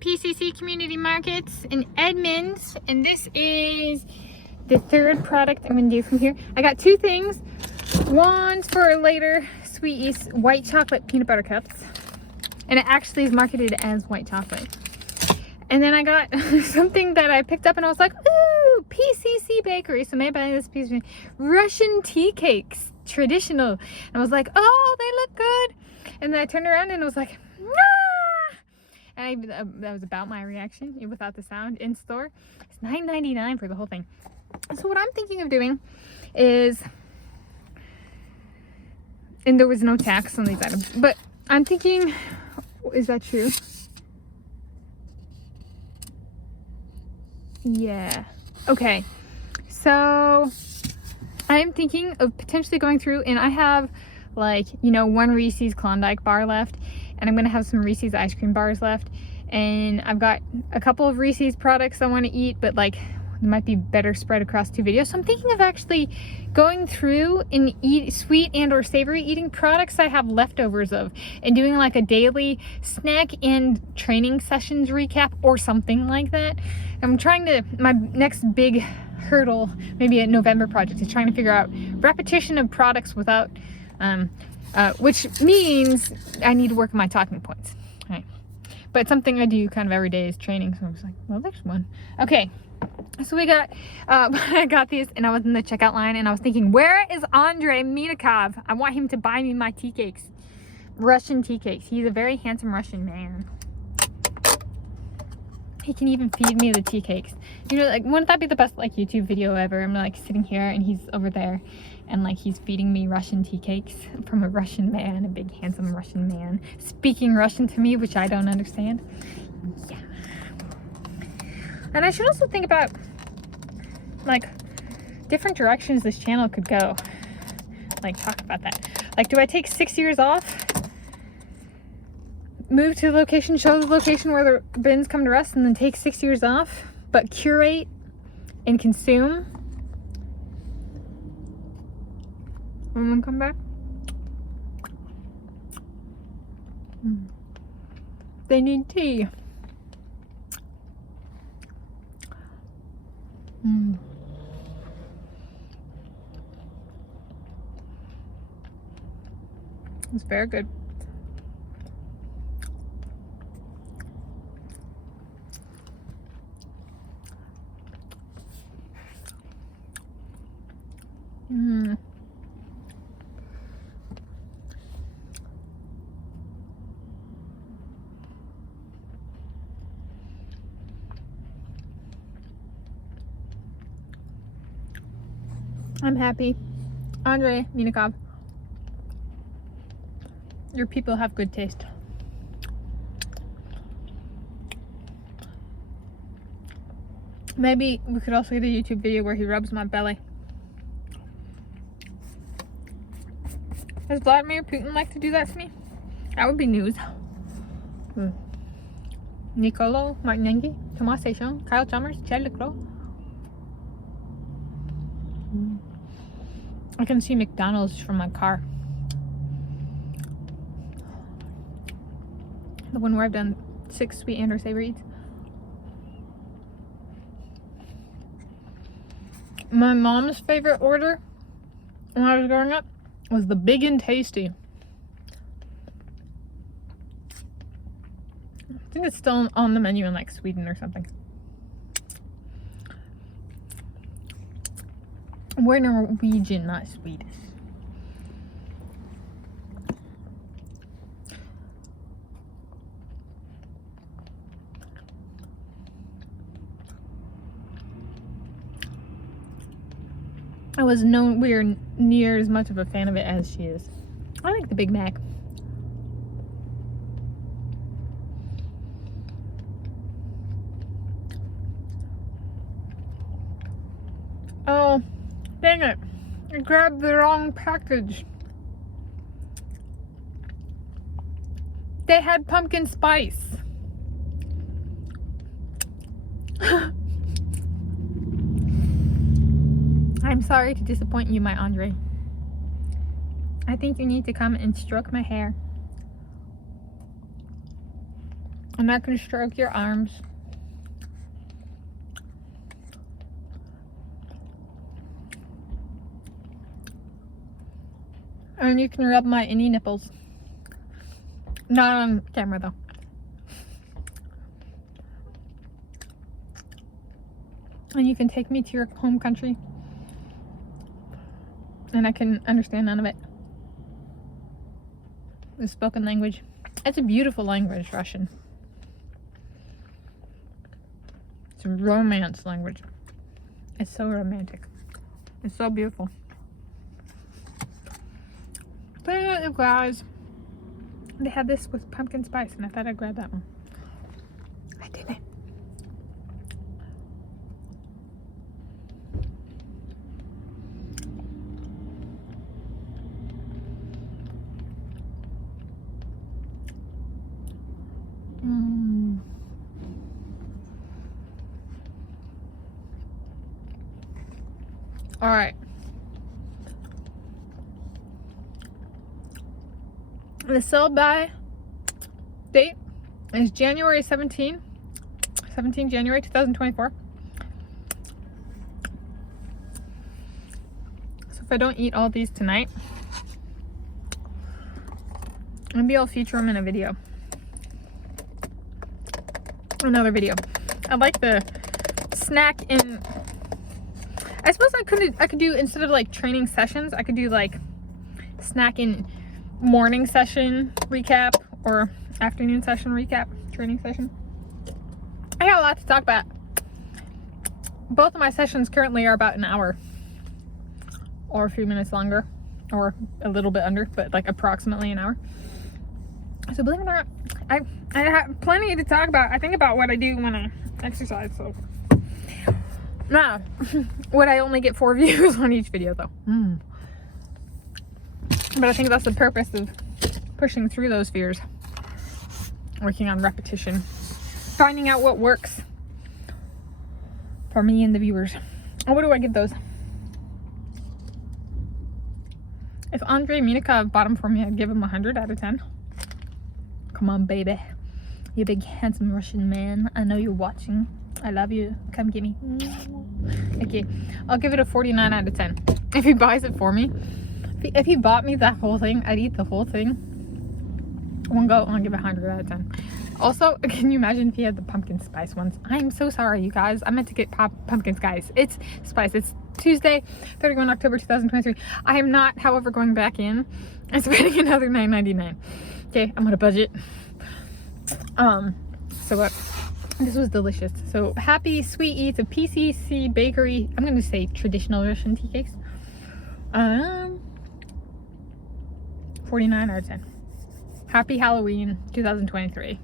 PCC Community Markets in Edmonds, and this is the third product I'm gonna do from here. I got two things. One's for later sweeties, white chocolate peanut butter cups, and it actually is marketed as white chocolate. And then I got something that I picked up and I was like, ooh, PCC bakery. So maybe I this piece of Russian tea cakes, traditional. And I was like, oh, they look good. And then I turned around and I was like, ah! And that was about my reaction without the sound in store. It's $9.99 for the whole thing. So what I'm thinking of doing is, and there was no tax on these items, but I'm thinking, is that true? Yeah. Okay. So I'm thinking of potentially going through, and I have like, you know, one Reese's Klondike bar left, and I'm gonna have some Reese's ice cream bars left, and I've got a couple of Reese's products I want to eat, but like it might be better spread across two videos. So I'm thinking of actually going through and eat sweet and or savory eating products I have leftovers of, and doing like a daily snack and training sessions recap or something like that. I'm trying to, my next big hurdle, maybe a November project, is trying to figure out repetition of products without, which means I need to work on my talking points. Right. But something I do kind of every day is training. So I was like, well, there's one. Okay. So we got, I got these and I was in the checkout line and I was thinking, where is Andrei Minikov? I want him to buy me my tea cakes, Russian tea cakes. He's a very handsome Russian man. He can even feed me the tea cakes. You know, like, wouldn't that be the best like YouTube video ever? I'm like sitting here and he's over there and like he's feeding me Russian tea cakes from a Russian man, a big handsome Russian man, speaking Russian to me, which I don't understand. Yeah. And I should also think about like different directions this channel could go. Like talk about that. Like, do I take 6 years off? Move to the location, show the location where the bins come to rest, and then take 6 years off, but curate and consume and then come back? They need tea. It's very good. I'm happy. Andrei Minikov, your people have good taste. Maybe we could also get a YouTube video where he rubs my belly. Does Vladimir Putin like to do that to me? That would be news. Nicolo Martinengi, Tomas Seixon, Kyle Chalmers, Chad Leclerc. I can see McDonald's from my car. The one where I've done 6 sweet and or savory eats. My mom's favorite order when I was growing up was the Big and Tasty. I think it's still on the menu in like Sweden or something. We're Norwegian, not Swedish. I was nowhere near as much of a fan of it as she is. I like the Big Mac. Oh, dang it. I grabbed the wrong package. They had pumpkin spice. I'm sorry to disappoint you, my Andre. I think you need to come and stroke my hair. And I can stroke your arms. And you can rub my innie nipples. Not on camera though. And you can take me to your home country. And I can understand none of it. The spoken language. It's a beautiful language, Russian. It's a romance language. It's so romantic. It's so beautiful. But guys, they had this with pumpkin spice and I thought I'd grab that one. I didn't. All right. The sell-by date is January 17 January 2024. So if I don't eat all these tonight, maybe I'll feature them in a video. Another video. I like the snack in. I suppose I could do, instead of like training sessions, I could do like snack in morning session recap or afternoon session recap, training session. I got a lot to talk about. Both of my sessions currently are about an hour or a few minutes longer or a little bit under, but like approximately an hour. So believe it or not, I have plenty to talk about. I think about what I do when I exercise, so. Nah, would I only get 4 views on each video though? But I think that's the purpose of pushing through those fears. Working on repetition. Finding out what works for me and the viewers. Oh, what do I give those? If Andrei Minikov bought them for me, I'd give him 100 out of 10. Come on, baby. You big, handsome Russian man. I know you're watching. I love you. Come get me. Okay, I'll give it a 49 out of 10. If he buys it for me. If he bought me that whole thing, I'd eat the whole thing. One go, I'll give it 100 out of 10. Also, can you imagine if he had the pumpkin spice ones? I'm so sorry, you guys. I meant to get pumpkin spice. It's spice. It's Tuesday, 31 October 2023. I am not, however, going back in and spending another $9.99. Okay, I'm on a budget. So what? This was delicious. So happy sweet eats of PCC Bakery. I'm gonna say traditional Russian tea cakes. 49 out of 10. Happy Halloween 2023.